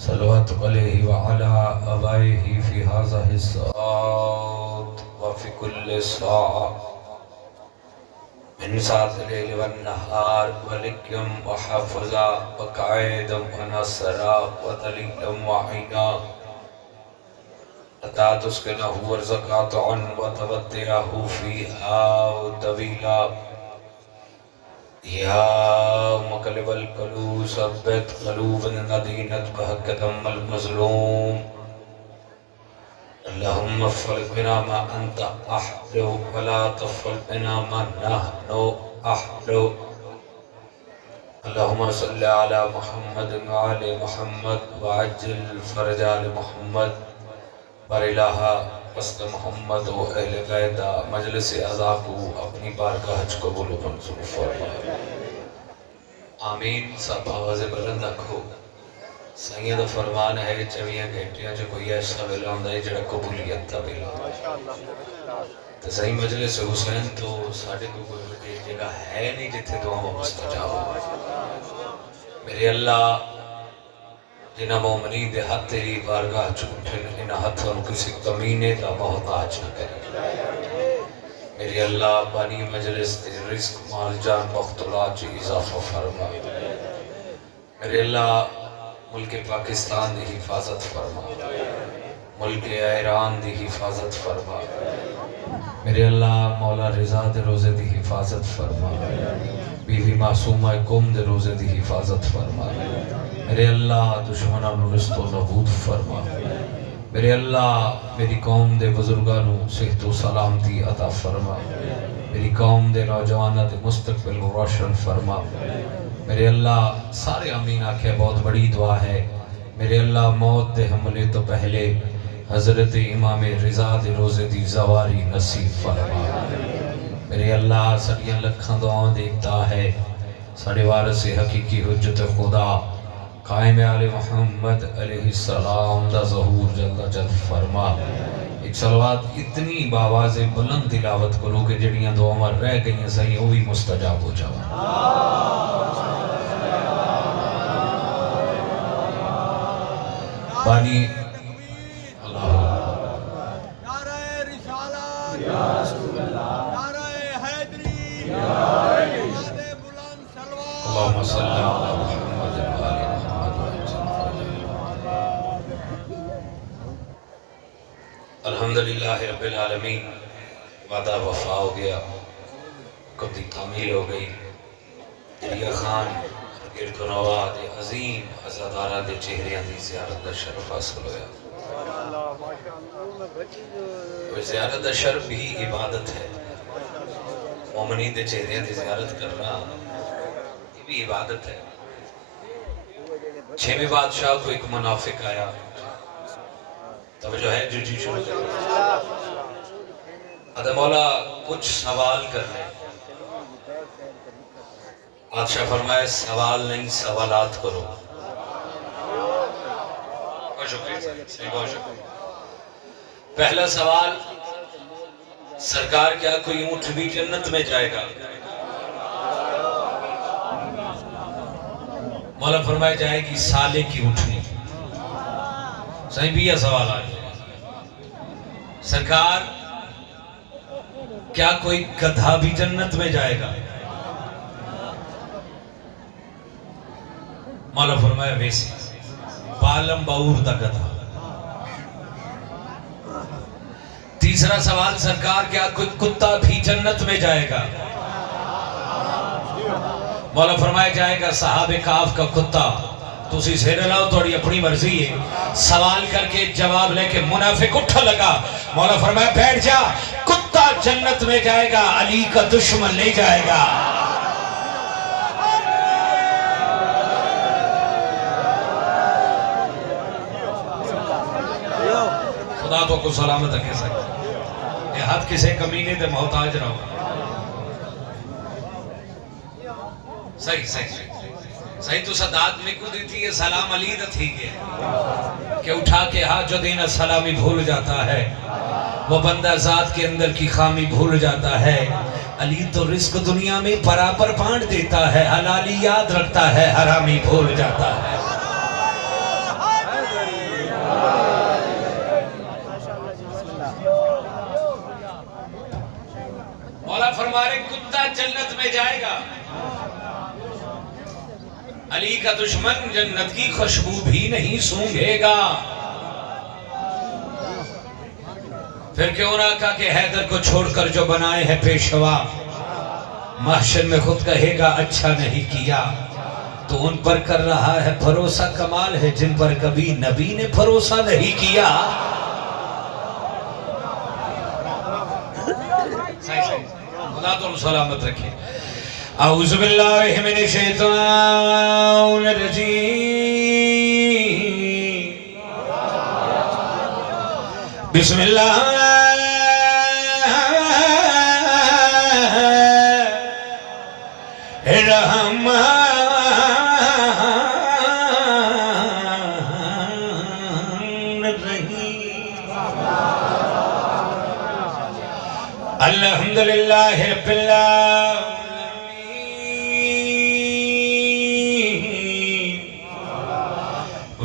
صلوات علیہ وعلا آبائہ فی هذا الساعات وفی کل ساعة من ساعة الليل والنهار ولكم وحفظا وقائدا ونصرا ودليلا وعينا حتى تسكنه ورزقا وتوطئه فيها وطويلا يا مقلب القلوب ثبت قلوبنا الذين بحق دم المظلوم اللهم افعل بنا ما انت احل ولا تفعل بنا ما نحن احل. اللهم صل على محمد وعلى محمد وعجل فرج آل محمد برلہا وسط محمد و اہل بیت مجلس اعضاء کو اپنی بارگاہ قبول و منظور فرما. آمین. سب آواز بلند رکھو. سائیں دا فرمان ہے 24 گھنٹیاں جو کوئی ایسا ویلا ہوندا ہے جڑا قبولیت دا ویلا. تے سائیں مجلس حسین تو ساڈے کوئی وڈی جگہ ہے نہیں جتھے دعاواں مستجاب ہو. میرے اللہ جنہ مومنین دے ہاتھ تیری بارگاہ چھوٹن انہاں ہاتھوں کسی کمینے دا محتاج نہ کرے. میرے اللہ بانی مجلس تے رزق مال جان بخت اولاد چ اضافہ فرما. میرے اللہ ملک پاکستان دی حفاظت فرما. ملک ایران دی حفاظت فرما. میرے اللہ مولا رضا دے روزے دی حفاظت فرما. بیوی معصومہ قوم دے روزے دی حفاظت فرما. میرے اللہ دشمنوں نو رست و نبود فرما. میرے اللہ میری قوم دے بزرگانوں صحت و سلامتی عطا فرما. میری قوم دے نوجوانہ دے مستقبل روشن فرما. میرے اللہ سارے امین آکھے بہت بڑی دعا ہے. میرے اللہ موت دے حملے تو پہلے حضرت امام رضا دے روزے دی زواری نصیب فرما. میرے اللہ سڑیاں لکھاں دعاں دیکھتا ہے. ساڑے وارث حقیقی حجت خدا قائم آل محمد علیہ السلام دا ظہور جلدہ جلد فرما. ایک صلوات اتنی باواز بلند تلاوت کرو کہ جڑیاں دعاں رہ گئیں صحیح وہ بھی مستجاب ہو جاؤں. بانی اللہ نعرہ رسالت نعرہ حیدری بلند سلوات. اللہم صلی اللہ محمد وآل محمد. الحمدللہ رب العالمین. وعدہ وفا ہو گیا. کبھی تعمیل ہو گئی. دریا خان گرد و نواح دے عظیم عزادارہ دے چہریاں دی زیارت دا شرف حاصل ہویا. اور زیارت دا شرف بھی عبادت ہے. مومنین دے چہریاں دی زیارت کرنا یہ بھی عبادت ہے. 6ویں بادشاہ کو ایک منافق آیا. توجہ ہے جو جی شروع کر ادھا مولا کچھ سوال کرنے. بادشاہ فرمائے سوال نہیں سوالات کرو. بہت شکریہ. پہلا سوال سرکار کیا کوئی اونٹ بھی جنت میں جائے گا؟ مولا فرمائے جائے گی سالے کی اونٹنی. صحیح بھی یہ سوال آئے. سرکار کیا کوئی گدھا بھی جنت میں جائے گا؟ مولا فرمایا ویسے بالم باور دا گدھا. تیسرا سوال سرکار کیا کوئی کتا بھی جنت میں جائے گا؟ مولا فرمایا جائے گا صحابہ کاف کا کتا. تسی سیر لاؤ توڑی اپنی مرضی ہے. سوال کر کے جواب لے کے منافق اٹھا لگا. مولا فرمایا بیٹھ جا. کتا جنت میں جائے گا علی کا دشمن نہیں جائے گا. خدا تو کو سلامت رکھے سکتا. یہ ہاتھ کسے کمینے دے محتاج رہو. صحیح صحیح تو صداد میں کو دیتی ہے سلام علی دا تھی گیا کہ اٹھا کے ہاتھ جو دینا سلامی بھول جاتا ہے. وہ بندہ ذات کے اندر کی خامی بھول جاتا ہے. علی تو رزق دنیا میں برابر بانٹ دیتا ہے. حلالی یاد رکھتا ہے حرامی بھول جاتا ہے. کا دشمن جنت کی خوشبو بھی نہیں سونگھے گا. پھر کیوں نہ کہا کہ حیدر کو چھوڑ کر جو بنائے ہیں پیشوا محشر میں خود کہے گا اچھا نہیں کیا. تو ان پر کر رہا ہے بھروسہ، کمال ہے جن پر کبھی نبی نے بھروسہ نہیں کیا. خدا تو سلامت رکھے. اعوذ باللہ من الشیطان الرجیم. بسم اللہ الرحمن الرحیم. الحمدللہ رب العالمین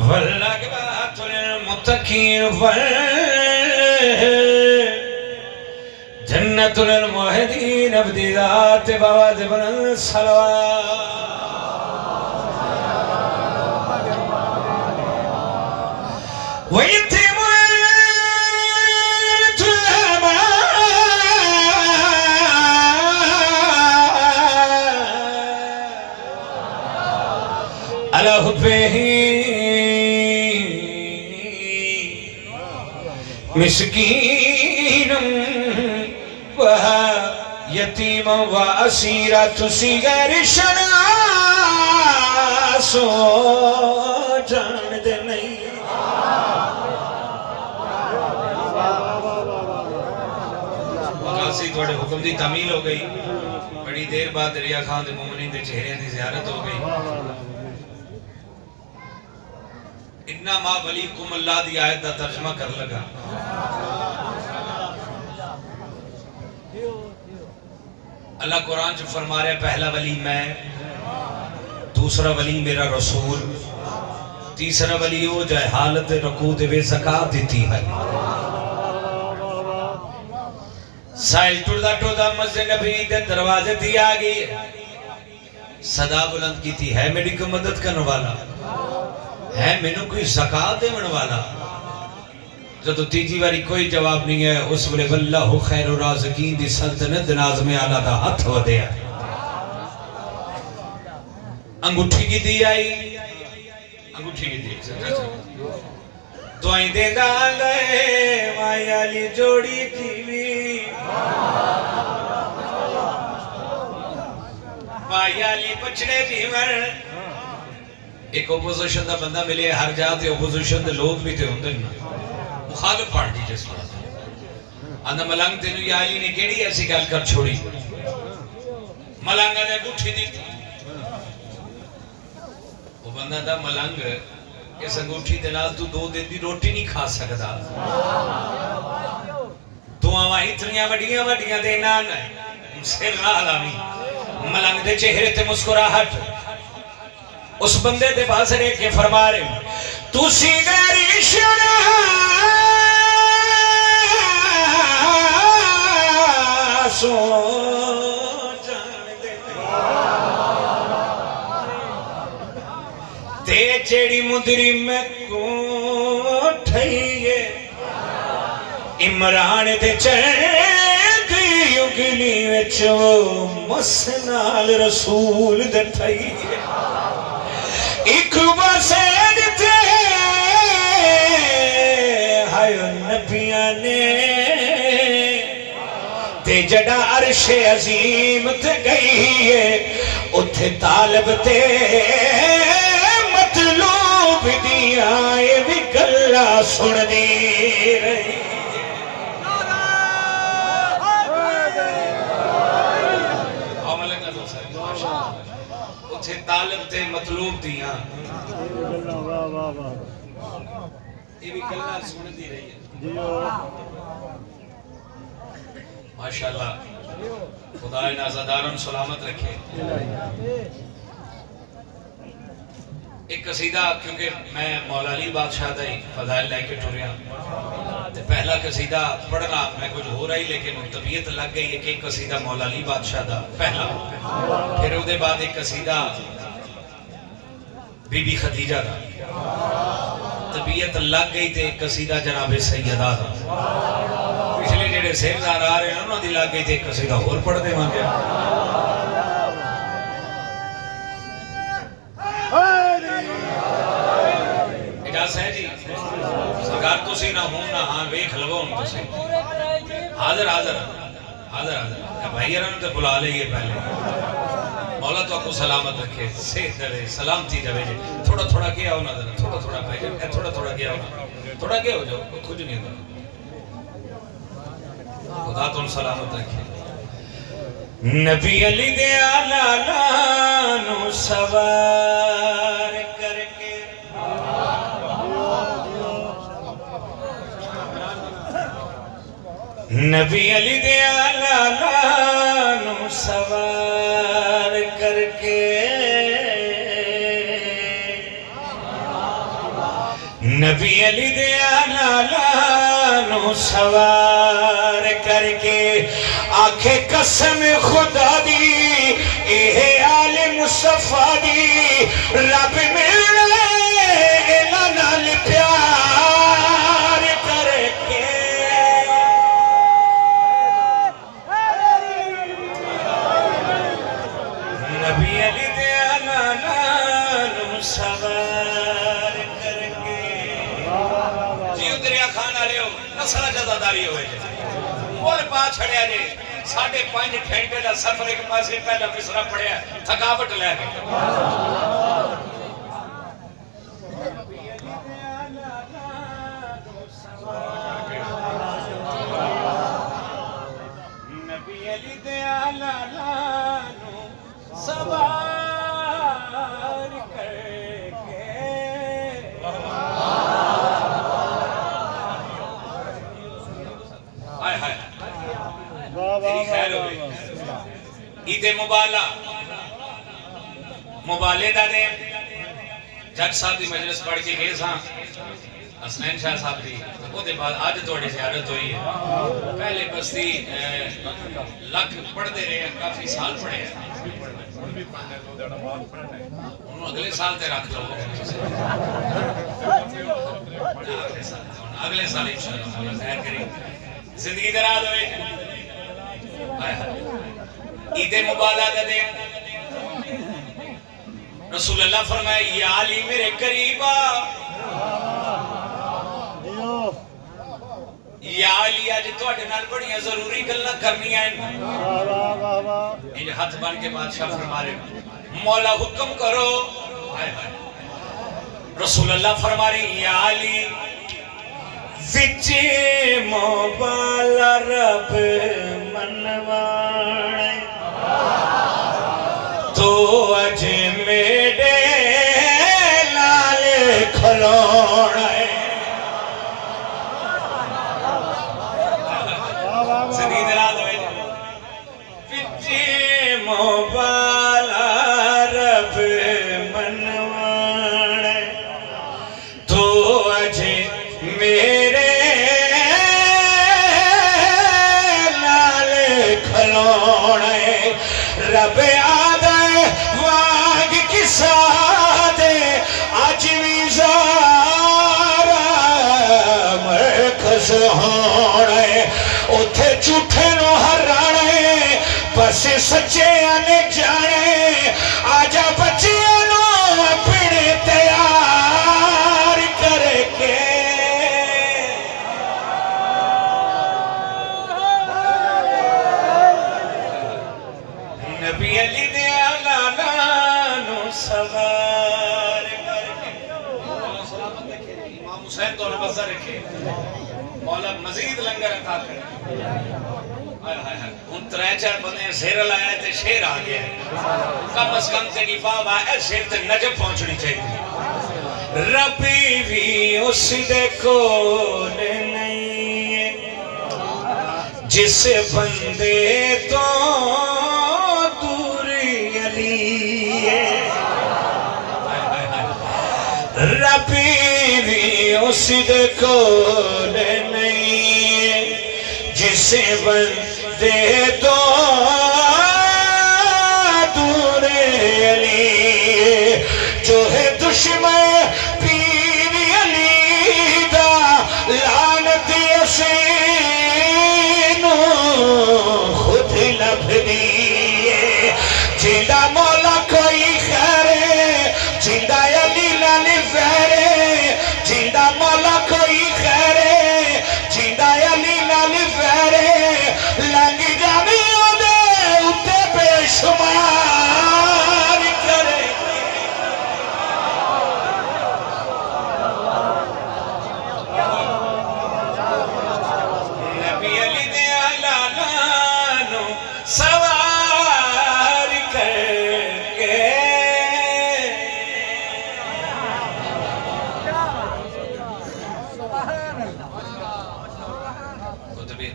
والعاقبۃ للمتقین جنت للموحدین ابدیات بواد بلند صلوات. وَيَتِمُ على حبه مسكين ويتيم وأسيرة صغار شناسو جان دے نہیں. مقاصد تھوڑے حکم دی تعمیل ہو گئی. بڑی دیر بعد دریا خان دے مومنین دے چہرے دی زیارت ہو گئی. اتنا ما ولیکم اللہ دی آیت دا ترجمہ کر لگا. اللہ قرآن جو فرما رہے پہلا ولی میں، دوسرا ولی میرا رسول، تیسرا ولی وہ جو حالت رکوع دے زکاة دیتی ہے. سائل ٹردہ ٹردہ مسجد نبی دے دروازے دی آگئی. صدا بلند کی تھی ہے میری کو مدد کرنے والا، ہے میں نے کوئی زکاة دیون والا. جب تیجی واری کوئی جواب نہیں ہے اس ولی واللہ خیر الرازقین دی سلطنت نازم اعلیٰ دا ہاتھ ہو دیا. انگوٹھی کی دی آئی، انگوٹھی کی دی دعائیں دے دالے مائی علی جوڑی تھی بھی مائی علی پچھڑے جیور. ایک اپوزیشن دا بندہ ملے ہر جاتے اپوزیشن دے لوگ بھی تھے ہوندے مخالف پارٹی جس طرح آندھا ملنگ تینو یا علی نے کیڑی ایسی گل کر چھوڑی. ملنگ نے گھٹی دی وہ بندہ دا ملنگ اس انگوٹھی دنال تو 2 دن دی روٹی نہیں کھا سکتا. دعاواں اتنیاں وڈیاں وڈیاں دینا سر عالمی. ملنگ دے چہرے تے مسکراہٹ اس بندے دے پاس رہ کے فرما رہے تو سیگاری شناسو جان دے تے چیڑی مدری میں کوٹھئیے عمران دے چیڑی اگلی وچو مسنال رسول دے تھئیے. ایک بسید تے ہائے نبیاں نے تے جڑا عرش عظیم تے گئی ہے اتھے طالب تے مطلوب دیا یہ بھی گلہ سن دی رہی. طالب تے مطلوب دیاں یہ بھی کلہ سن دی رہی ہے. ماشاءاللہ خدا نازدارن سلامت رکھے. ایک قصیدہ کیونکہ میں مولا علی بادشاہ دا ہی فضائل لے کے ٹوریا پہلا قصیدہ پڑھنا میں کچھ ہو رہی لیکن طبیعت لگ گئی ہے کہ ایک قصیدہ مولا علی بادشاہ دا پہلا پھر وہ دے بعد ایک قصیدہ بی بی خدیجہ دا طبیعت لگ گئی تے قصیدہ جناب سیدہ دا پچھلے جڑے سیلدار آ رہے ہیں انہوں دی لگ گئی تے قصیدہ اور پڑھ دے مانگے اجازت ہے جی سرکار تسی نہ ہوں نہ ہاں ویکھ لگو ہوں تسی حاضر حاضر حاضر حاضر بھائی رن تے بلا لئیے پہلے مولا تو آپ کو سلامت رکھے صحت دے سلامتی دے جی تھوڑا تھوڑا کیا ہونا ذرا تھوڑا تھوڑا بھائی جان تھوڑا تھوڑا کیا ہونا تھوڑا کیا ہو جاؤ کچھ نہیں ہوتا خدا تم سلامت رکھے نبی علی دے آلہ نو سوار کر کے نبی علی دے آلہ نو سوار کر کے نبی علی دے آلہ نو سوار کر کے آنکھیں قسم خدا دی اے آل مصطفیٰ دی رب ملنے نال پیار کر کے نبی علی دے آلہ نو سوار کر کے جیو دریا خان آ رہے ہو نسلہ جزاداری ہوئے جائے مول پا چھڑیا جے 5.5 گھنٹے دا سفر ایک پاسے پہلا مصرع پڑھیا تھکاوٹ لے گئے نبی علی دے آلہ نو سوار کر کے آئے ہائے تیری خیر ہوئے عید مبالے دا دے جج صاحب دی مجلس پڑھ کے گئے ساں حسنین شاہ صاحب دی وہ دے بعد آج توڑے زیارت ہوئی ہے پہلے بستی لکھ پڑھ دے رہے ہیں کافی سال پڑھے ہیں انہوں اگلے سال تے رکھ لو اگلے سال انشاءاللہ مولا خیر کریں زندگی دراز ہوئے عید مبالہ دے رسول اللہ فرمائے یا علی میرے قریبا یا علی آج توڑے نال بڑیاں ضروری گلنا کرنی ہیں یہ ہاتھ بان کے بادشاہ فرما رہے مولا حکم کرو رسول اللہ فرما رہے یا علی وچے موبالا رب منوانے تو اج میرے لال کھلونے زندگی دراز ہوئے وچے موبالا رب منوانے تو اج میرے رب آدھے وانگ کسا دے آج ویزارا مرکز ہونے اتھے جھوٹے نو ہرانے بس سچے آنے جانے آجا بچے نو اپنے تیار کر کے نبی علی دے آلہ نو سوار کر کے مولا سلامت رکھے امام حسین تو نبضہ رکھے مولا مزید لنگر عطا کرے ان 3-4 بندے زیر لائے تے شیر آ گیا کم از کم تے نفاب آئے شیر تے نجب پہنچنی چاہیے ربی بھی اس دے کول نہیں ہے جس بندے تو ربی بھی اس دے کول نہیں جس بندے تو دور علی جو ہے دشمن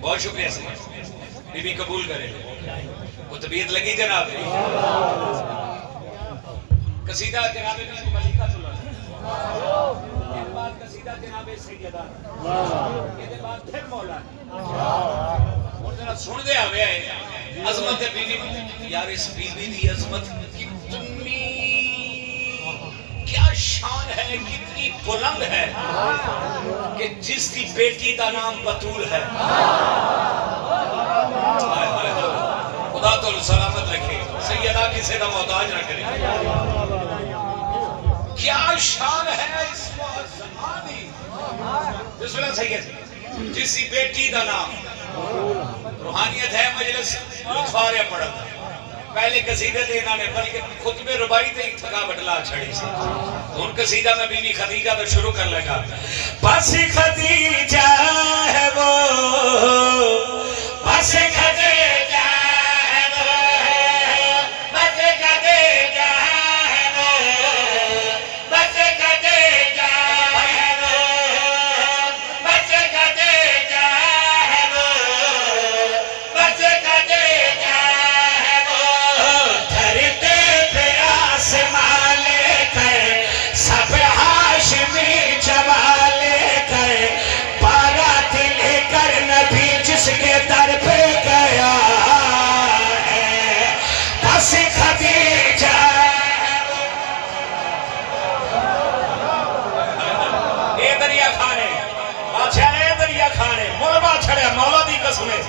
بہت شکریہ سید بی بی قبول کرے وہ طبیعت لگی جناب قصیدہ جناب بی بی ملکہ بعد قصیدہ جناب سیدہ یہ بعد پھر مولانا اور ذرا سن دے آوے ہے عظمت بی بی یار اس بی بی دی عظمت کتنی کیا شان ہے کتنی بلند ہے کہ جس کی بیٹی کا نام بطول ہے خدا تو سلامت رکھے سیدہ کسی کا محتاج نہ کرے کیا شان ہے اس زمانی بسم اللہ سید جس کی بیٹی کا نام روحانیت ہے مجلس لطفاریہ پڑھا پہلے قصیدے تھے انہوں نے بلکہ خطبے ربائی تھے تھکا بٹلا چھڑی سے تو ان قصیدہ میں بی بی خدیجہ تو شروع کر لگا بس خدیجہ ہے وہ بس خدیجہ ہے وہ بس خدیجہ ہے وہ بس خدیجہ ہے وہ بس خدیجہ ہے وہ بس خدیجہ ہے وہ دھرتے پہ آسمان لے کر سب ہاشمی جما لے کر بارات لے کر نبی جس کے در پہ گیا ہے بس خدیجہ اے دریا کھانے بادشاہ اے دریا کھانے مولبا چھڑے مولا دی قسمیں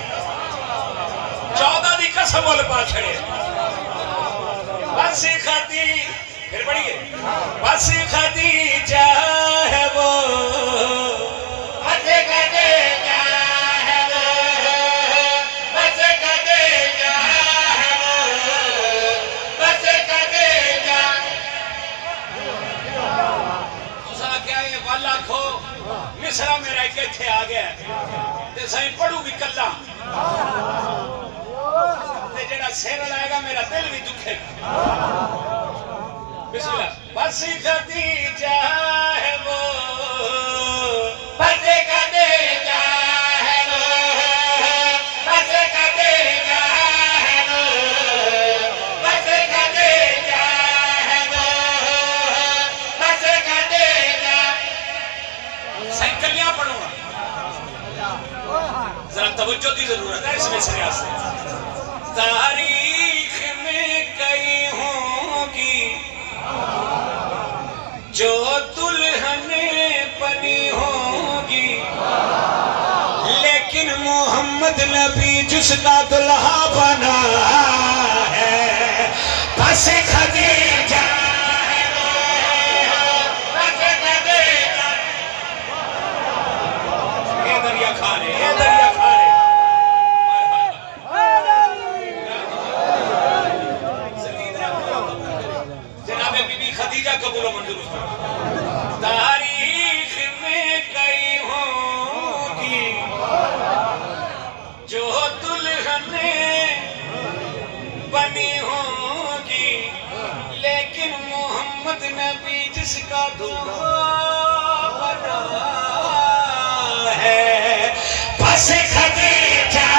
14 دی قسم مولبا چھڑے بس خدیجہ پھر پڑھیے بس خدیجہ ہے وہ بس خدیجہ ہے وہ بس خدیجہ ہے وہ بس خدیجہ تسا کیا یہ والا کھو مصرہ میرا ایک تھے آ گیا تے سائیں پڑھوں بھی کلا تے جڑا سیر لائے گا میرا دل بھی دکھے بسم اللہ بس خدیجہ ہے وہ بس خدیجہ ہے وہ بس خدیجہ ہے وہ بس خدیجہ ہے وہ بس خدیجہ سینکلیاں پڑھوں گا ذرا توجہ کی ضرورت ہے اس میں سے تاریخ میں کئی ہوں گی جو دلہن بنی ہوگی لیکن محمد نبی جس کا دلہا بنا ہے بس خدیجہ ہے وہ بس خدیجہ اے دریا کھانے اے دریا کھانے جناب بی بی خدیجہ قبول و منظور تاریخ میں کئی ہوگی جو دلہن بنی ہوگی لیکن محمد نبی جس کا دلہا بنا ہے بس خدیجہ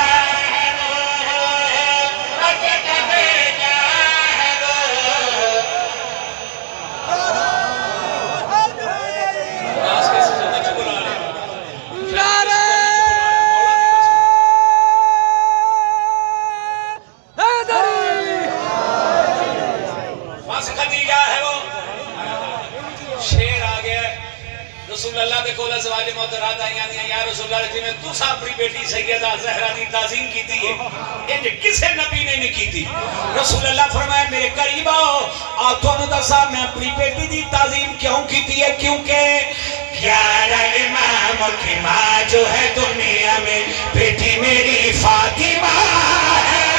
رسول اللہ دے کول ازواج محترمات آئیاں دیا یا رسول اللہ جی میں تسا اپنی بیٹی سیدہ زہرا دی تعظیم کیتی ہے انج کسے نبی نے نہیں کیتی رسول اللہ فرمایا میرے قریب آؤ اور تھانوں دسا میں اپنی بیٹی دی تعظیم کیوں کیتی ہے کیونکہ 11 امام کی ماں جو ہے دنیا میں بیٹی میری فاطمہ ہے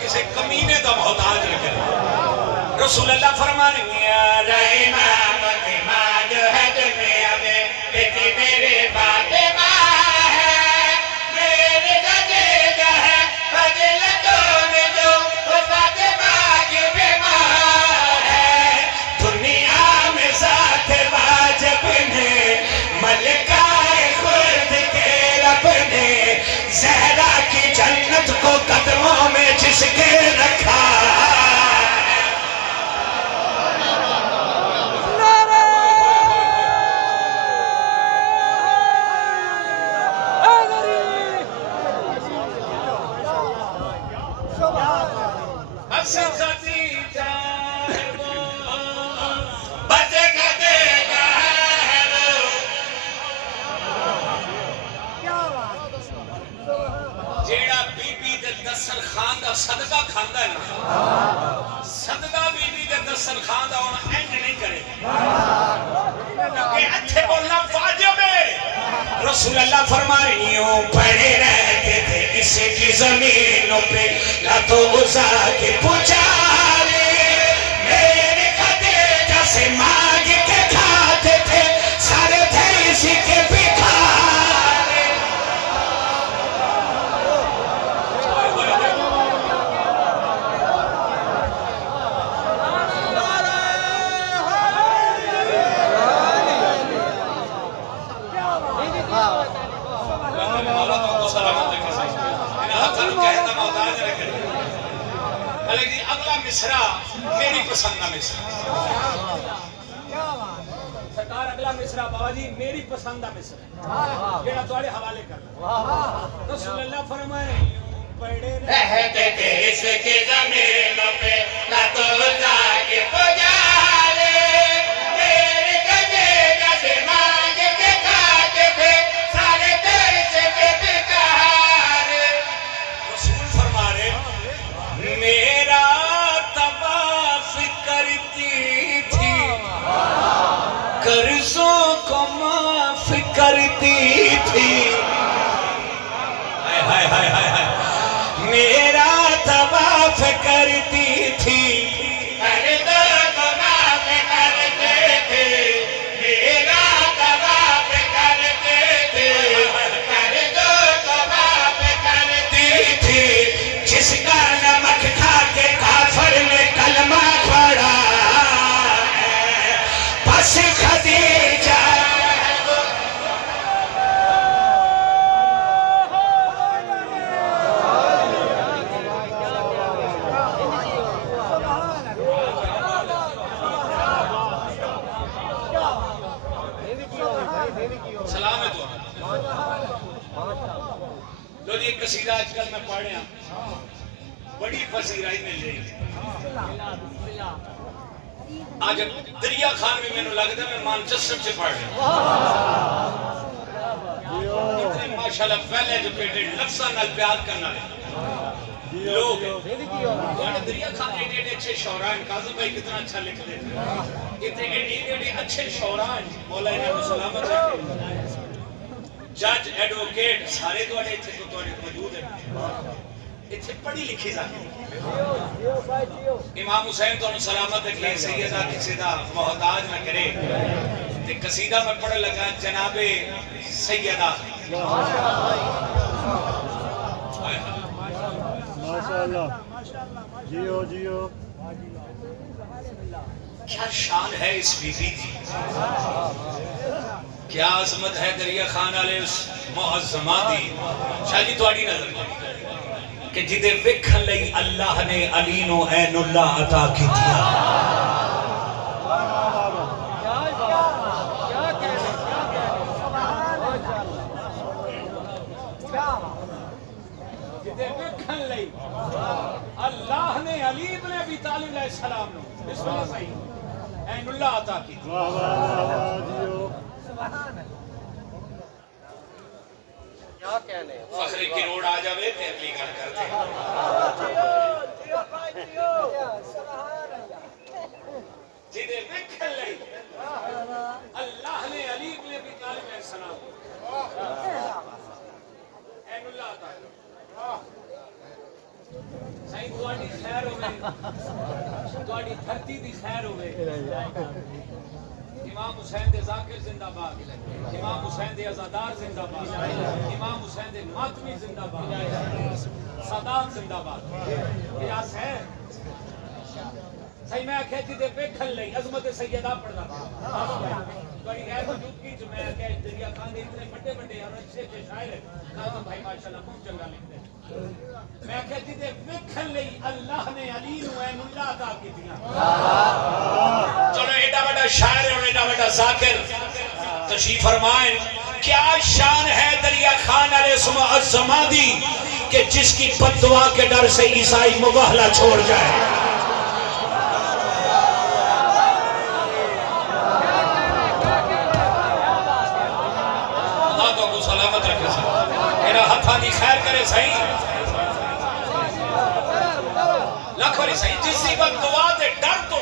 کسی کمینے دا محتاج لگے رسول اللہ فرمانے امام کی ماں جو ہے دنیا میں بیٹی میرے فاطمہ ہے میرے خدیجہ ہے فضیلتوں جڑا صدقہ کھاندا ہے نا صدقہ بیوی دے دسترخوان دا ہن اینج نہیں کرے کہ اچھے بولنا واجب ہے رسول اللہ فرمائے یوں پڑے رہتے تھے اس کی زمینوں پہ لاتوں عزا کے پجارے میرے خدیجہ سے مانگ کے کھاتے تھے سارے تھے اسی کے بکھارے اگلا مصرع میری پسند کا مصرع سرکار اگلا مصرع بابا جی میری پسند کا مصرع جڑا تواڈے حوالے کرنا رسول اللہ فرمائے پڑھے رہتے تھے اس کے زمینوں پہ لاتوں عزا کے پجارے میرے خدیجہ سے مانگ کے کھاتے تھے سارے ترس کے بکارے رسول فرما رہے میرا طواف کرتی تھی قرضوں کو معاف کرتی تھی ہائے ہائے ہائے ہائے میرا طواف کرتی تھی قرضوں کو معاف کرتے تھے میرا طواف کرتے تھے قرضوں کو معاف کرتی تھی جس کا نمک کھا کے کافر نے کلمہ پڑھا ہے بس خدیجہ سلام ہے تو لو جی ایک قصیدہ آج کل میں پڑھ رہا بڑی فصیرائی مل رہی آج دریا خان میں میں لگتا ہے میں مانچسٹر سے پڑھ رہا اتنے ماشاءاللہ ویل ایجوکیٹڈ لفظاں نال پیار کرنا لوگ دریا خان ایڈے اچھے شعراء ہیں کاظم بھائی کتنا اچھا لکھتے ہیں اتنے ایڈے اچھے شعراء ہیں مولا انہاں کو سلامت رکھے جج ایڈوکیٹ سارے تو موجود ہیں اتنے پڑھی لکھی جاتی امام حسین تو سلامت رکھے سیدہ کسی دا محتاج نہ کرے تے قصیدہ میں پڑھ لگا جناب سیدہ ماشاءاللہ جیو جیو کیا شان ہے اس بیوی کی کیا عظمت ہے دریا خان والے اس معظمہ دی شاہ جی تواڈی نظر کہ جدے وکھن لئی اللہ نے علی نو عین اللہ عطا کیتیا جدے وکھن لئی اللہ نے علی ابن ابی طالب علیہ السلام نو بسم اللہ صحیح عین اللہ عطا کیتیا واہ واہ واہ جیو کیا کہنے فخر کی روڈ آ جاوے تے اگلی گل کرتے ہیں جدے وکھن لئی اللہ نے علی ابن ابی طالب علیہ السلام عین اللہ عطا کیتیا صحیح تواڈی خیر ہوے تواڈی دھرتی دی خیر ہوے امام حسین دے ذاکر زندہ باد امام حسین دے عزادار زندہ باد امام حسین دے ماتمی زندہ باد سادات زندہ باد قیاس ہے صحیح میں آکھے جی دے ویکھن لئی عظمت سیدہ پڑھدا تواڈی غیر موجودگی جو میں آکھے دریا خان دے اتنے بڑے بڑے اور اچھے اچھے شاعر ہیں کاظم بھائی ماشاءاللہ بہت چنگا لکھتے ہیں میں آکھے جی دے ویکھن لئی اللہ نے علی نو عین اللہ عطا کیتیاں چلو ایڈا بڑا شاعر اور ایڈا بڑا ذاکر تشریف فرمائیں کیا شان ہے دریا خان علیہ السلام دی کہ جس کی بددعا کے ڈر سے عیسائی مباہلہ چھوڑ جائے اللہ تو کو سلامت رکھے میرا ہتھاں دی خیر کرے صحیح بولی صحیح جسی وقت دعا دے ڈر تو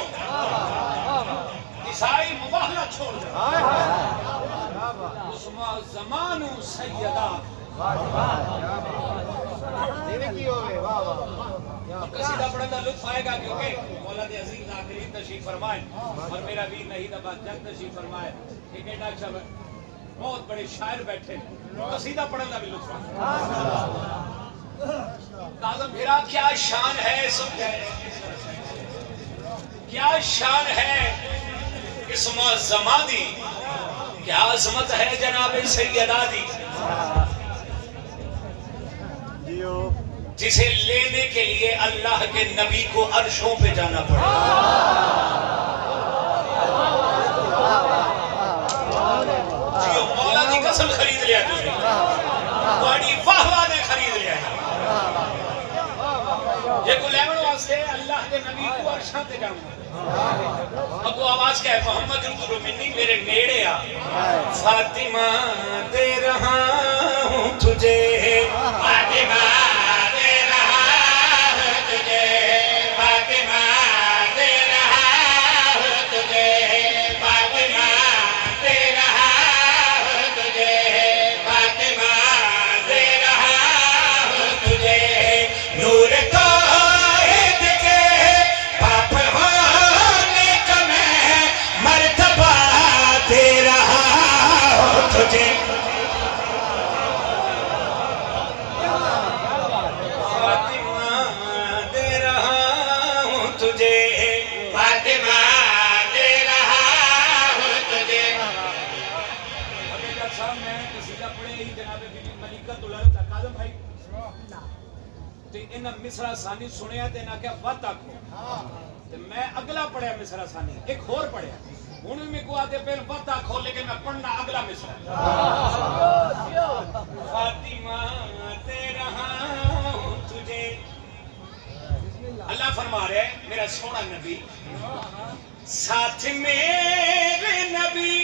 عیسائی مباہلہ چھوڑ دے اس زمانو سیدہ قصیدہ پڑھنے کا لطف آئے گا کیونکہ مولا دے عظیم ذاکرین تشریف فرمائے اور میرا ویر نہیں دبا جگ تشریف فرمائے ایک ایڈا اچھا بہت بڑے شاعر بیٹھے قصیدہ پڑھنے کا بھی لطف کاظم بھیرا کیا شان ہے کیا شان ہے اس معظمہ دی کیا عظمت ہے جناب سیدہ دی جسے لینے کے لیے اللہ کے نبی کو عرشوں پہ جانا پڑا جیو مولا دی قسم خرید لیا تجھے بڑی واہ واہ نے خرید لیا یہ کو لیمن واسطے اللہ کے نبی کو عرشاں پہ جانا اب وہ آواز کیا ہے محمد القرو منی میرے نیڑے آ فاطمہ دے رہا ہوں تجھے فاطمہ مصرع ثانی سنیا تے نہ کہ وقت آکھو تے میں اگلا پڑھیا مصرع ثانی ایک اور پڑھیا ہوں میں کو آتے پہل وقت آکھو لیکن میں پڑھنا اگلا مصرع فاطمہ تے رہا ہوں تجھے اللہ فرما رہے ہیں میرا سونا نبی ساتھ میرے نبی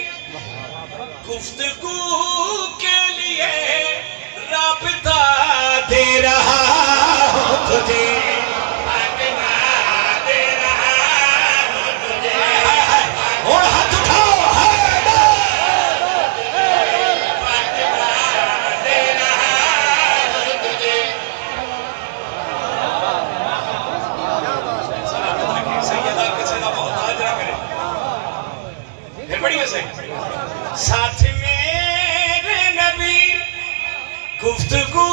گفتگو کے لیے رابطہ دے رہا تجھے فاطمہ دے رہا تجھے اور ہاتھ اٹھاؤ فاطمہ دے رہا تجھے سیدہ کسی کا محتاج نہ کرے پھر پڑھیے صحیح ساتھ میرے نبی گفتگو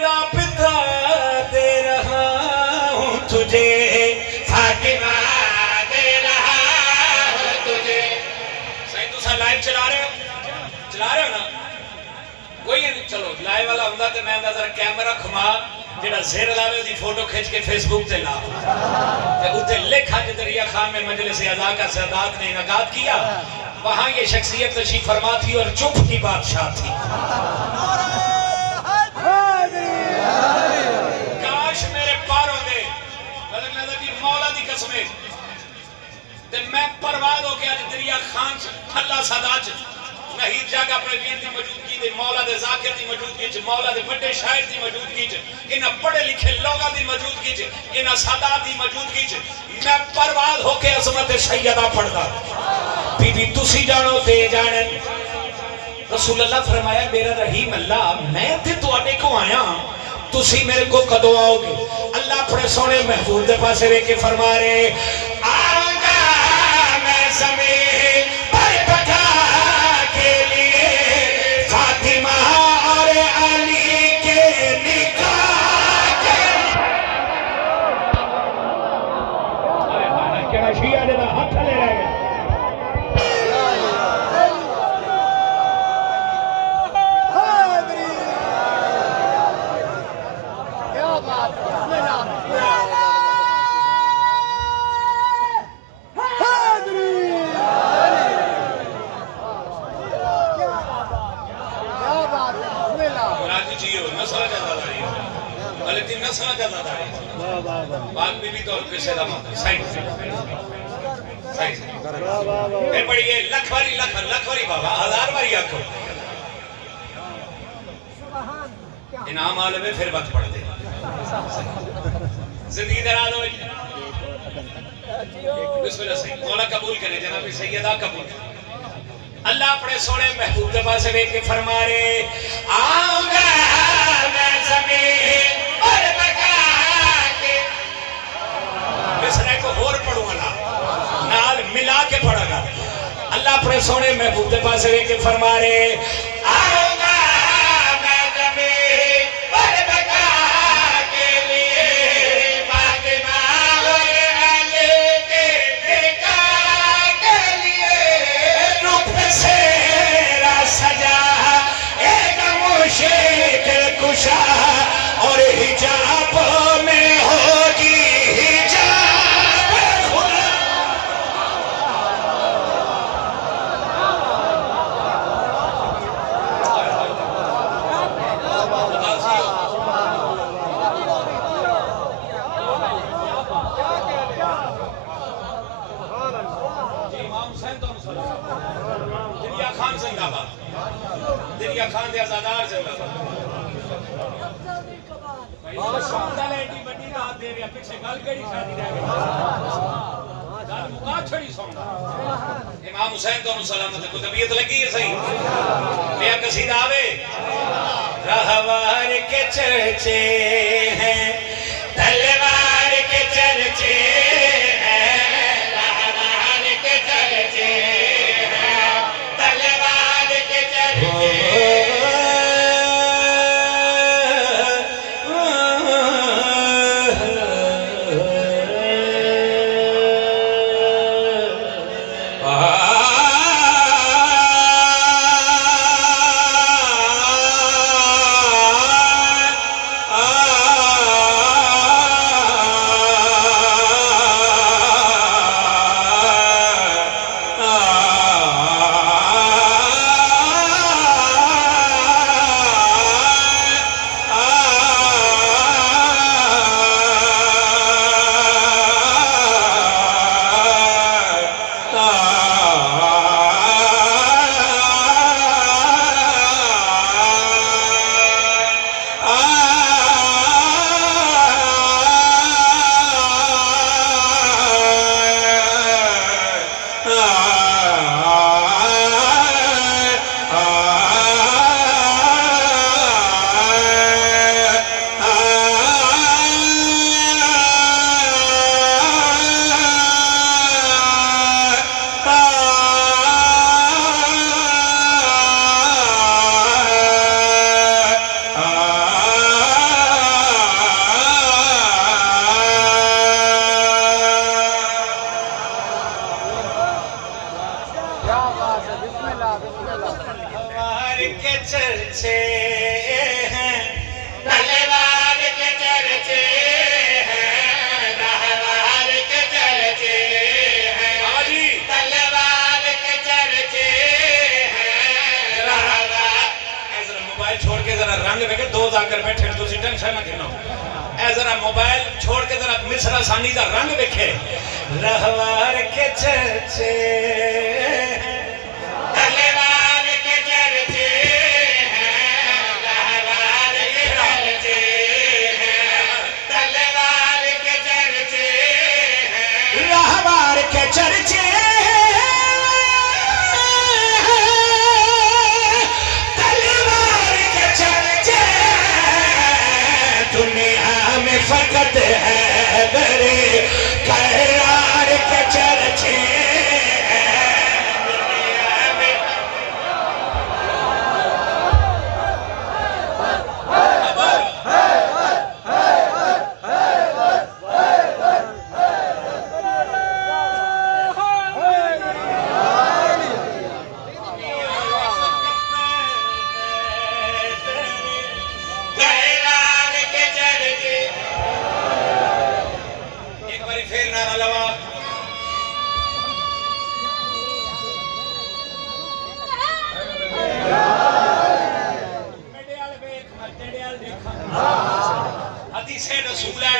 رابطہ دے رہا ہوں تجھے فاطمہ دے رہا ہوں تجھے صحیح تو سا لائیو چلا رہے ہو نا کوئی چلو لائیو والا ہوں تو میں ذرا کیمرہ کھما جڑا زیر لاوے دی فوٹو کھینچ کے فیس بک تے لا اتنے لکھا کہ دریا خان میں مجلس اعضاء کا سادات نے انعقاد کیا وہاں یہ شخصیت تشریف فرما تھی اور چپ کی بادشاہ تھی کاش میرے پاروں دے مولا دی قسمیں میں پرواز ہو کے آج دریا خان اللہ سادات نہیں جاگا اپنے ویر دی موجودگی دے مولا دے ذاکر دی موجودگی چ مولا دے بڑے شاعر دی موجودگی چ انہاں پڑھے لکھے لوگاں دی موجودگی چ انہاں سادات دی موجودگی چ میں پرواز ہو کے عظمت سیدہ پڑھدا بی بی تسی جانو تے جانن رسول اللہ فرمایا میرا رحیم اللہ میں تے تواڈے کو آیا تسی میرے کو کدوں آؤ گے اللہ اپنے سونے محبوب دے پاسے ویکھ کے فرما رہے آؤں گا میں زمین پر پٹھا کے لیے فاطمہ اور علی کے نکاح کے کیا شیعہ دے ہاتھ لے رہے ہیں پڑھیے لکھ واری بابا ہزار واری آکھو انعام عالم ہے پھر وقت پڑھ دے زندگی دراز ہو بسم اللہ صحیح مولا قبول کرے جناب سیدہ قبول اللہ اپنے سونے محبوب کے پاس دیکھ کے فرما رہے آؤں گا میں زمین اور بقا کے مصرے کو اور پڑھوں اللہ نال ملا کے پڑھا گا اللہ اپنے سونے محبوب کے پاس دیکھ کے فرما رہے آؤں گا میں زمین اور بقا کے لیے فاطمہ اور علی کے نکاح کے لیے روپ سیرا سجا ایک مشکل کشا اور حجاب میں ہوگی حجاب خدا امام حسین تو دریا خان زندہ باد دریا خان دے آزادار زندہ باد شاندار ایڈی بڑی رات دے رہا پیچھے گل کیڑی شادی رہ گئی گل مکا چھڑی سوندا امام حسین تو سلامت کو طبیعت لگی ہے صحیح نیا قصیدہ آوے رہوار کے چرچے ہیں تلوار کے چرچے چرچے ہیں تلوار کے چرچے ہیں رہوار کے چرچے ہیں تلوار کے چرچے ہیں رہوار ذرا موبائل چھوڑ کے ذرا رنگ دیکھے دو جا کر بیٹھے تو سی ٹینشن نہ کرنا اے ذرا موبائل چھوڑ کے ذرا مصرا ثانی کا رنگ دیکھے رہوار کے چرچے چرچے تلوار کے چرچے دنیا میں فقط ہے درے قرار کے چرچے رسول ہے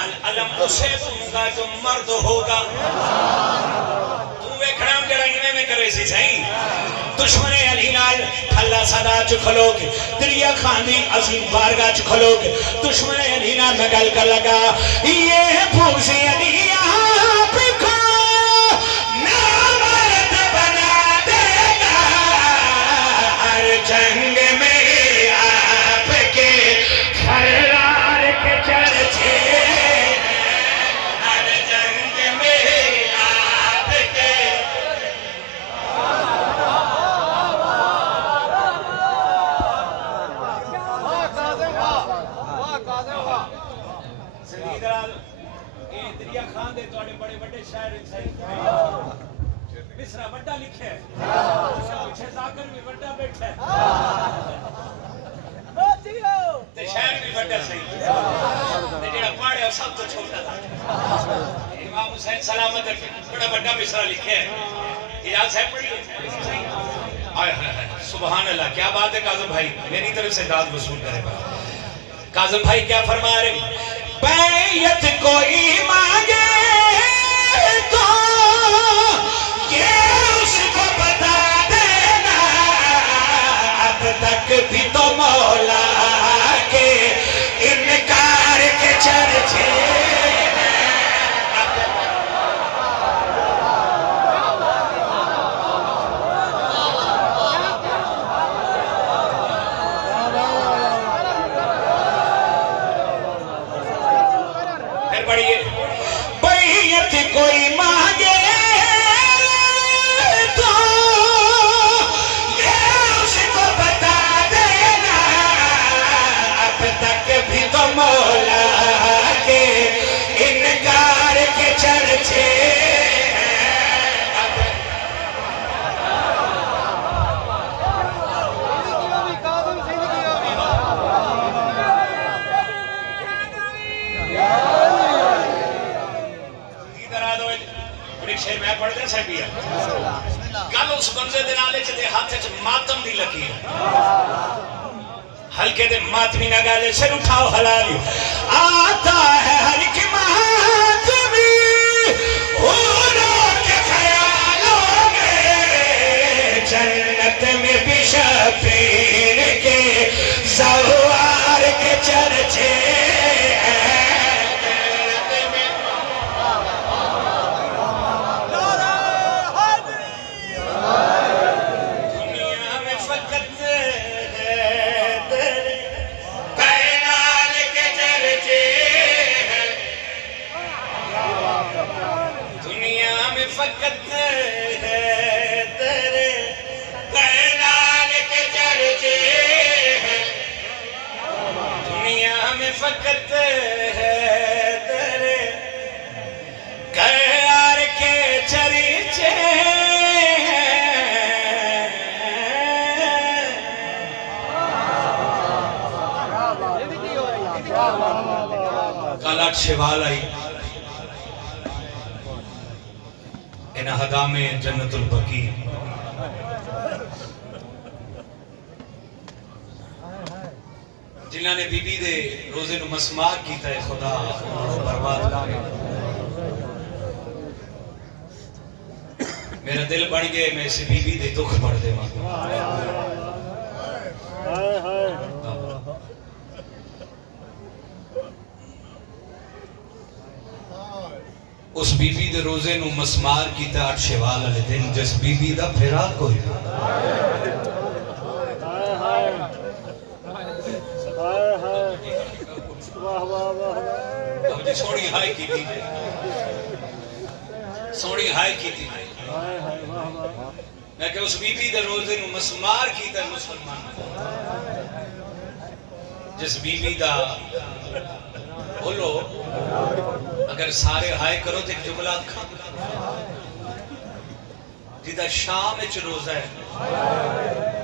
العلم اسے دوں گا جو مرد ہوگا تو ویکھنا جڑا ایویں میں کرے سی صحیح دشمن علی نال اللہ تھلا صدا چ کھلو کے دریا خان دی عظیم بارگاہ چ کھلو کے دشمن علی نہ گل کر لگا یہ پھوسی علی آپ کو نامرد بنا دے گا ہر جنگ میں آپ کے فرار کے چرچے ہر جنگ میں آپ کے دریا خان دے توڑے بڑے بڑے شاعر مصرا بڑا لکھے ہے پیچھے ذاکر بھی بڑا بیٹھا ہے تے شاعر بھی بڑا صحیح تے جڑا پڑھے وہ سب تو چھوٹا تھا امام حسین سلامت بڑا بڑا مصرا لکھے ہے اجازت صاحب پڑھیے آئے ہائے سبحان اللہ کیا بات ہے کاظم بھائی میری طرف سے داد وصول کرے گا کاظم بھائی کیا فرما رہے بیعت کوئی مانگے تو یہ اس کو بتا دینا اب تک بھی تو مولا کے انکار کے چرچے بیعت کوئی مانگے تو یہ اس کو بتا دینا اب تک بھی تو مولا کے انکار کے چرچے شیر میں پڑھ دیں سہبیا گل اس بندے دے نالے چھ دے ہاتھ چھ ماتم دی لکی ہلکے دے ماتمی نہ گالے سر اٹھاؤ حلالی آتا ہے ہر ایک ماتمی حوروں کے خیالوں میں جنت میں بھی شفیر کے زوار کے چرچے فقط ہے تیرے قیار کے چرچے کالاٹ شوال آئی انہدا میں جنت البقی جنہاں نے بی بی دے روزے نو مسمار کیتا ہے خدا برباد کرے میرا دل بڑھ گئے میں اسے بی بی دے دکھ پڑھ دے ماں اس بی بی دے روزے نو مسمار کیتا 8 شوال والے دن جس بی بی دا پھرا کوئی سوڑی ہائی کی تھی سوڑی ہائی کی تھی میں کہ اس بی بی دے روزے نو مسمار کیتا ہے مسلمان جس بی بی دا بولو اگر سارے ہائے کرو تو ایک جملہ کھا جیدہ شام اچھ روزہ ہے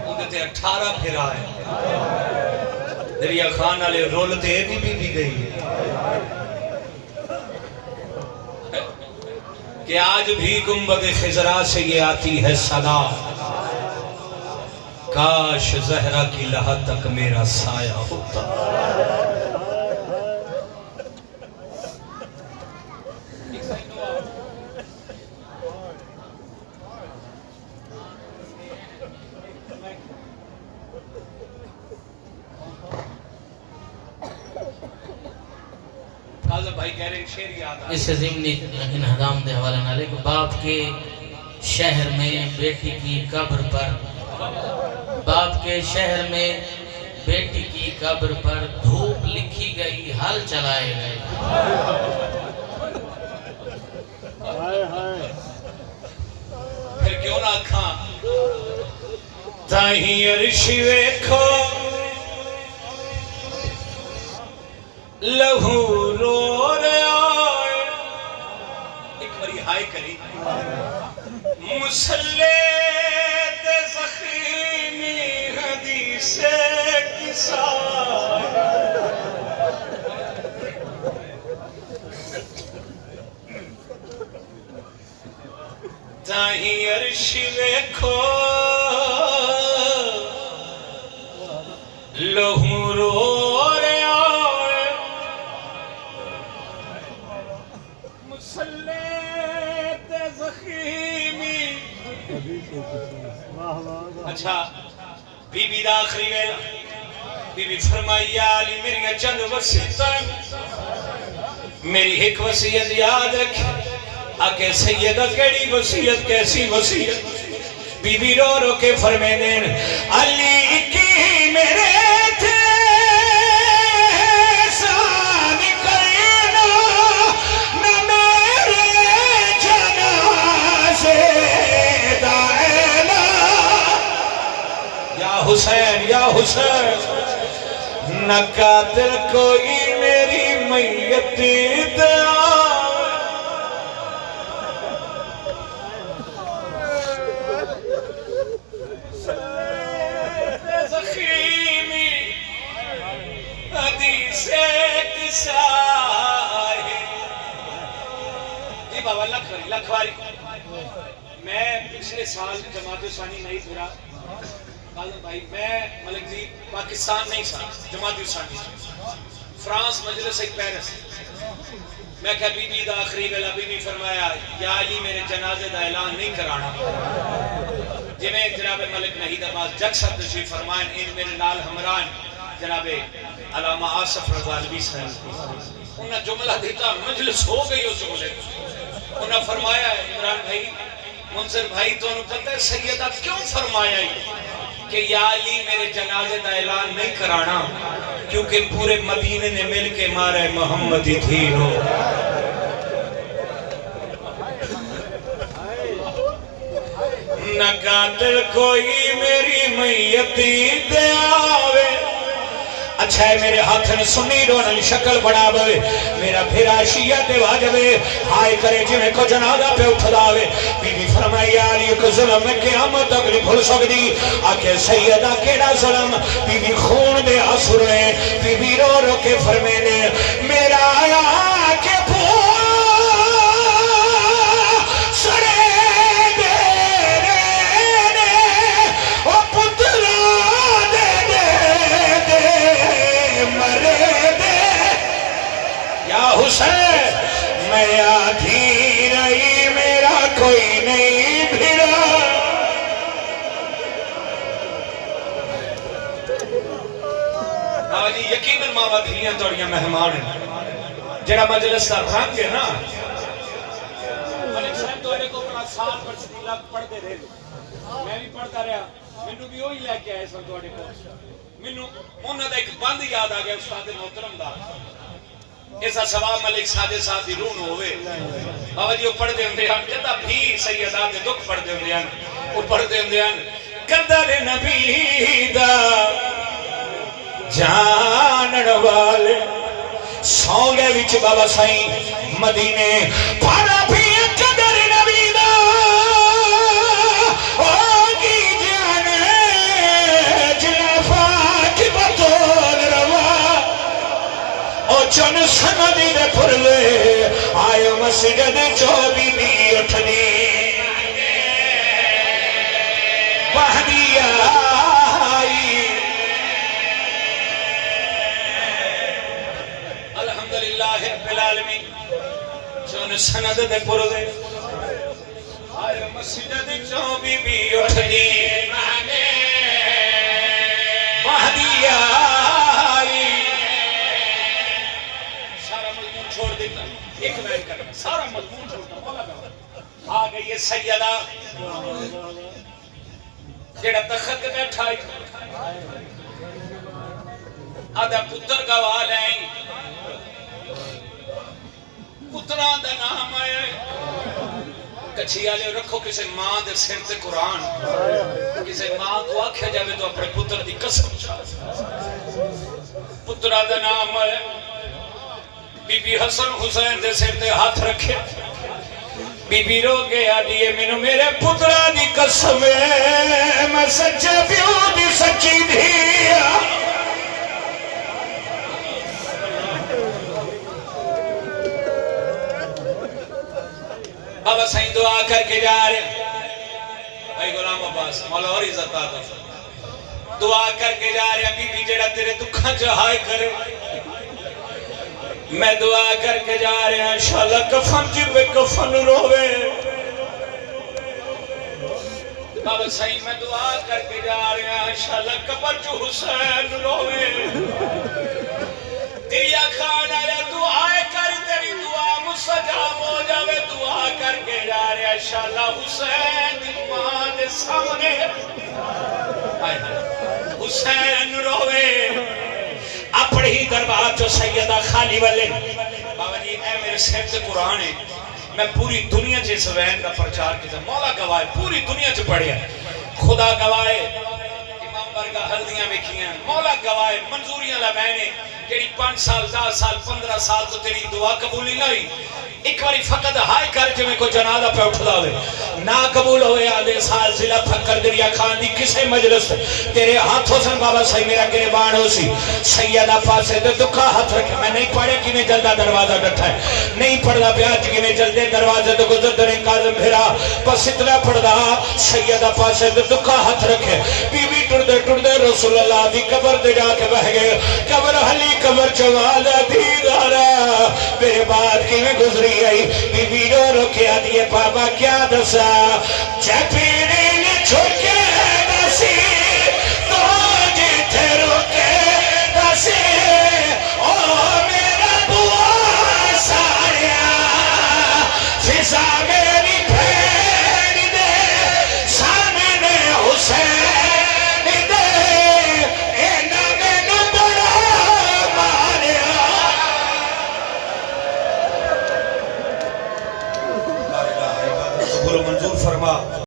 انہیں تے 18 پھرا ہے دریا خان والے رولتے بھی گئی ہے کہ آج بھی گنبد خضرا سے یہ آتی ہے صدا کاش زہرا کی لہا تک میرا سایہ ہوتا بھائی کہہ رہے ہیں شیر یاد آ اس ضمنی انہدام دے حوالے نالے کہ باپ کے شہر میں بیٹی کی قبر پر باپ کے شہر میں بیٹی کی قبر پر دھوپ لکھی گئی حل چلائے گئے ہائے ہائے پھر کیوں نہ کھاں تاہی عرش ویکھو لہو رو رہا ہے ایک باری ہائے کری مسلح تے زخیمی حدیث کسا تاہی عرش ویکھو لہو رو رہا ہے مسلح تے زخیمی واہ واہ واہ اچھا بی بی دا آخری ویلا بی بی فرمائی یا علی میری چند وصیتاں میری ایک وصیت یاد رکھے آکے سیدہ کیڑی وصیت کیسی وصیت بی بی رو رو کے فرمینین علی کی میرے تھے سان کرنا نہ میرے جنازے دائنا یا حسین نہ قاتل کوئی میری میت دیا زخیمی حدیث کسائے جی بابا لکھواری میں پچھلے سال جماعت ثانی نہیں پھرا بھائی میں ملک جی پاکستان نہیں سا جماعت ثانی فرانس مجلس ایک پیرس میں کہا بی بی دا آخری ویلا بی بی فرمایا یا علی میرے جنازے دا اعلان نہیں کرانا جی میں جناب ملک نحید عباس جگ صاحب تشریف فرمائن ان میرے نال ہمران جناب علامہ آصف رضالوی صاحب انہاں جملہ دیتا مجلس ہو گئی اس جملے انہاں فرمایا عمران بھائی منصر بھائی تو انہوں پتہ ہے سیدہ کیوں فرمایا کہ یا علی میرے جنازے دا اعلان نہیں کرانا کیونکہ پورے مدینے نے مل کے مارے محمدی دھینو نہ قاتل کوئی میری میتی دے آوے اچھا ہے میرے ہاتھ نے سنی رونن شکل بڑا بوے میرا پھر آشیت واجبے ہائے کرے جنہیں کو جنازہ پہ اٹھ داوے بی بی فرمائی علی کو ظلم میں قیامت تک نہیں بھول سکتی آکے سیدہ کیڑا ظلم بی بی خون دے آسر ہیں بی بی رو رو کے فرمینے میرا آیا کے حسین میں آدھی رہی میرا کوئی نہیں بھیڑا آجی یقیناً ماں دھیاں توڑیاں مہمان ہیں جنہ مجلس کا رنگ ہے نا ملک صاحب دوڑے کو بڑا سال پر سکیلہ پڑھتے رہے میں بھی پڑھتا رہا منو بھی وہی لے کے آئے سن دوڑے کو منو انہوں نے ایک بند یاد آ گیا استاد محترم دا ایسا ثواب ملک سادے ساتھ دی رون ہوئے بابا جی وہ پڑھ دے ہوں دے ہم جدہ بھی سیدات دے دکھ پڑھ دے ہوں دے ہم وہ پڑھ دے ہوں دے ہم قدر نبی دا جانن والے سونگے وچ بابا سائیں مدینے پڑھا بھی قدر نبی دا ہوگی جانے جنفا کی بطول روا او چن سندی دے پھرلے آئے مسجد چوبی بھی اٹھنی مہدی آئی الحمدللہ رب العالمین چن سند دے پھرلے آئے مسجد چوبی بھی اٹھنی مہدی آئی چھوڑ دی ایک لائن کرنا سارا مضمون چھوڑنا مولا کا آ گئی ہے سیدہ جڑا تخت تے بیٹھا ہے آدھا پتر گواہ لیں پتران دا نام آیا ہے کچھی آلے رکھو کسے ماں دے سر تے قرآن کسے ماں کو آکھیا جاوے تو اپنے پتر دی قسم پترہ دا نام آیا بی بی حسن حسین دے سر تے ہاتھ رکھے بی بی رو گیا دیئے منو میرے پترہ دی قسم ہے میں سچے پیو دی سچی دیا بابا سائیں دعا کر کے جا رہے ہیں بھائی غلام عباس مولا اور عزت آتا دعا کر کے جا رہے ہیں بی بی جڑا تیرے دکھاں چہائے کرے میں دعا کر کے جا رہے ہیں انشاءاللہ کفن جب کفن روے بابا سائیں میں دعا کر کے جا رہے ہیں انشاءاللہ قبر جو حسین روے دریا خان آیا دعائے کر تیری دعا مستجاب ہو جاوے دعا کر کے جا رہے ہیں انشاءاللہ حسین دی ماں دے سامنے حسین روے اپنے ہی دربار جو سیدہ خالی والے بابا جی اے میرے سیب سے قرآن ہے میں پوری دنیا سے اس وین کا پرچار کیتا مولا گواہ پوری دنیا سے پڑھیا خدا گواہ امام برگاہ ہلدیاں بکھیاں مولا گواہ منظوریاں لبینے تیری 5 سال 10 سال 15 سال تو تیری دعا قبولی نہ ہوئی ایک باری فقط ہائے کر جو میں کو جنازہ پہ اٹھ لاوے نا قبول ہوئے آدھے سال ضلع پھکر دریا خان دی کسے مجلس تیرے ہاتھوں سے بابا صحیح میرا گریبان ہو سی سیدہ پاسے تو دکھا ہاتھ رکھے میں نہیں پڑھے کی میں جلدہ دروازہ ڈٹھا ہے نہیں پڑھا بیاج کی میں جلدے دروازے تو گزر دریں کاظم بھیرا بس اتنا پڑھا سیدہ پاسے تو دکھا ہاتھ رکھے بی بی ٹردے رسول اللہ دی قبر دے جا کے بہ گئے قبر حلی قبر چوالا دی دارا میرے بعد کی میں گزری آئی بی بی رو کیا دیئے بابا کیا دسا چپیڑی نے چھوکے دسی